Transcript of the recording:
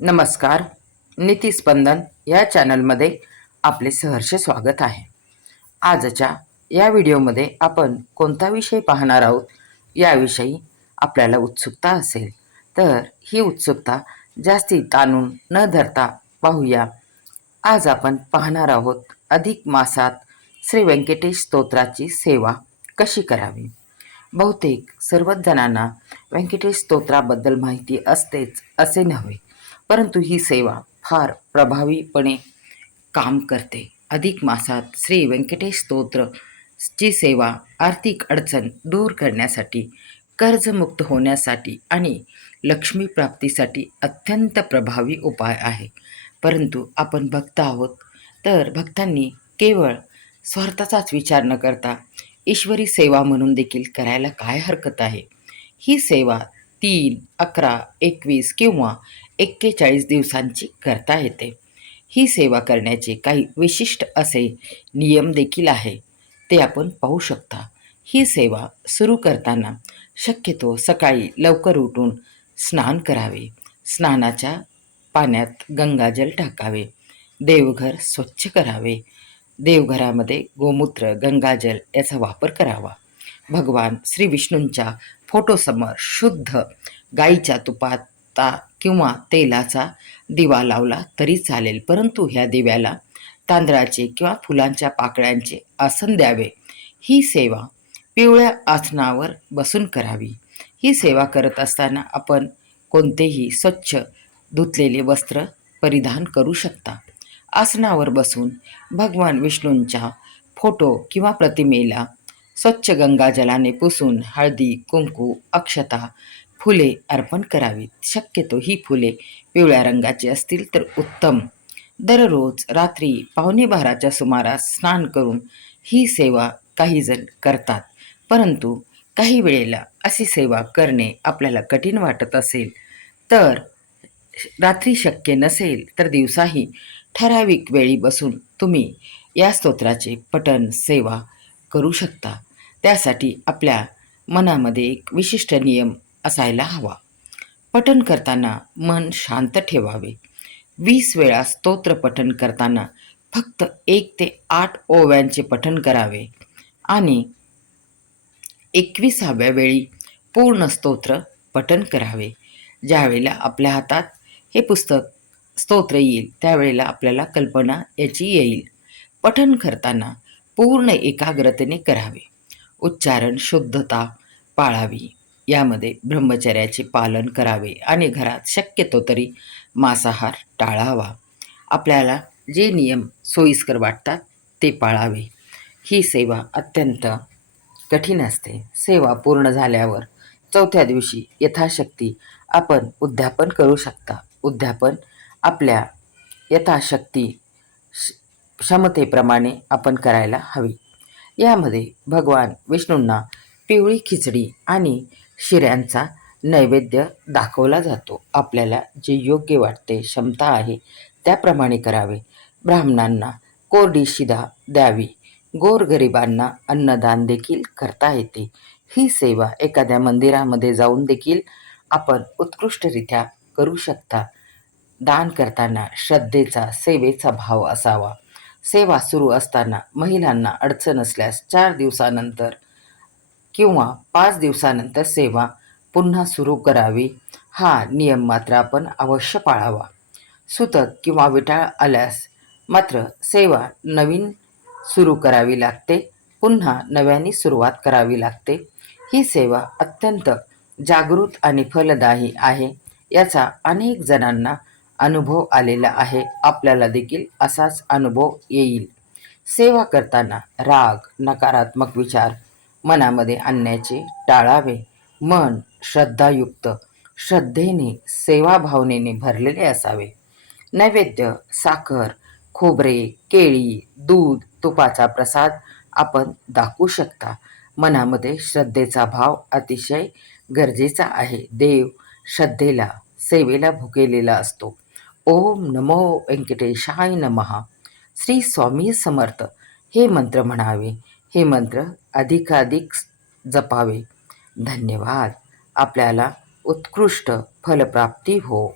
नमस्कार. नीतिस्पंदन या चॅनलमध्ये आपले सहर्ष स्वागत आहे. आजच्या या व्हिडिओमध्ये आपण कोणता विषय पाहणार आहोत याविषयी आपल्याला उत्सुकता असेल तर ही उत्सुकता जास्ती ताणून न धरता पाहूया. आज आपण पाहणार आहोत अधिक मासात श्री व्यंकटेश स्तोत्राची सेवा कशी करावी. बहुतेक सर्वच जणांना व्यंकटेश स्तोत्राबद्दल माहिती असतेच असे नव्हे, परंतु ही सेवा फार प्रभावीपणे काम करते. अधिक मासात श्री व्यंकटेश स्तोत्रची सेवा आर्थिक अडचण दूर करण्यासाठी, कर्जमुक्त होण्यासाठी आणि लक्ष्मी प्राप्तीसाठी अत्यंत प्रभावी उपाय आहे. परंतु आपण भक्त आहोत, तर भक्तांनी केवळ स्वार्थाचाच विचार न करता ईश्वरी सेवा म्हणून देखील करायला काय हरकत आहे. ही सेवा 3, 11, 21 किंवा 41 दिवसांची करता येते. ही सेवा करण्याचे काही विशिष्ट असे नियम देखील आहे, ते आपण पाहू शकता. ही सेवा सुरू करताना शक्यतो सकाळी लवकर उठून स्नान करावे. स्नानाच्या पाण्यात गंगाजल टाकावे. देवघर स्वच्छ करावे. देवघरामध्ये गोमूत्र, गंगाजल याचा वापर करावा. भगवान श्री विष्णूंच्या फोटोसमोर शुद्ध गाईच्या तुपात किंवा तेलाचा दिवा लावला तरी चालेल, परंतु ह्या दिव्याला तांदळाचे किंवा फुलांच्या पाकळ्यांचे आसन द्यावे. ही सेवा पिवळ्या आसनावर बसून करावी. ही सेवा करत असताना आपण कोणतेही स्वच्छ धुतलेले वस्त्र परिधान करू शकता. आसनावर बसून भगवान विष्णूंच्या फोटो किंवा प्रतिमेला स्वच्छ गंगाजलाने पुसून हळदी, कुंकू, अक्षता, फुले अर्पण करावीत. शक्यतो ही फुले पिवळ्या रंगाची असतील तर उत्तम. दररोज रात्री 11:15च्या सुमारास स्नान करून ही सेवा काही जण करतात, परंतु काही वेळेला अशी सेवा करणे आपल्याला कठीण वाटत असेल तर रात्री शक्य नसेल तर दिवसाही ठराविक वेळी बसून तुम्ही या स्तोत्राचे पठण सेवा करू शकता. त्यासाठी आपल्या मनामध्ये एक विशिष्ट नियम असायला हवा. पठण करताना मन शांत ठेवावे. 20 वेळा स्तोत्र पठण करताना फक्त 1 ते 8 ओव्यांचे पठण करावे आणि 21व्या वेळी पूर्ण स्तोत्र पठण करावे. ज्यावेळेला आपल्या हातात हे पुस्तक स्तोत्र येईल त्यावेळेला आपल्याला कल्पना याची येईल. पठण करताना पूर्ण एकाग्रतेने करावे. उच्चारण शुद्धता पाळावी. यामध्ये ब्रह्मचर्याचे पालन करावे आणि घरात शक्यतो तरी मांसाहार टाळावा. आपल्याला जे नियम सोयीस्कर वाटतात ते पाळावे. ही सेवा अत्यंत कठीण असते. सेवा पूर्ण झाल्यावर 4थ्या दिवशी यथाशक्ती आपण उद्यापन करू शकता. उद्यापन आपल्या यथाशक्ती क्षमतेप्रमाणे आपण करायला हवी. यामध्ये भगवान विष्णूंना पिवळी खिचडी आणि शिऱ्यांचा नैवेद्य दाखवला जातो. आपल्याला जे योग्य वाटते, क्षमता आहे त्याप्रमाणे करावे. ब्राह्मणांना कोरडी शिधा द्यावी. गोरगरिबांना अन्नदान देखील करता येते. ही सेवा एखाद्या मंदिरामध्ये जाऊन देखील आपण उत्कृष्टरित्या करू शकता. दान करताना श्रद्धेचा, सेवेचा भाव असावा. सेवा सुरू असताना महिलांना अडचण असल्यास 4 दिवसानंतर किंवा 5 दिवसानंतर सेवा पुन्हा सुरू करावी. हा नियम मात्र आपण अवश्य पाळावा. सुतक किंवा विटाळ आल्यास मात्र सेवा नवीन सुरू करावी लागते. पुन्हा नव्याने सुरुवात करावी लागते. ही सेवा अत्यंत जागृत आणि फलदायी आहे. याचा अनेक जणांना अनुभव आलेला आहे. आपल्याला देखील असाच अनुभव येईल. सेवा करताना राग, नकारात्मक विचार मनामध्ये आणण्याचे टाळावे. मन श्रद्धायुक्त, श्रद्धेने, सेवाभावनेने भरलेले असावे. नैवेद्य साखर, खोबरे, केळी, दूध, तुपाचा प्रसाद आपण दाखवू शकता. मनामध्ये श्रद्धेचा भाव अतिशय गरजेचा आहे. देव श्रद्धेला, सेवेला भुकेलेला असतो. ओम नमो व्यंकटेशाय नमः. श्री स्वामी समर्थ हे मंत्र म्हणावे. हे मंत्र अधिकाधिक जपावे. धन्यवाद. आपल्याला उत्कृष्ट फलप्राप्ती हो.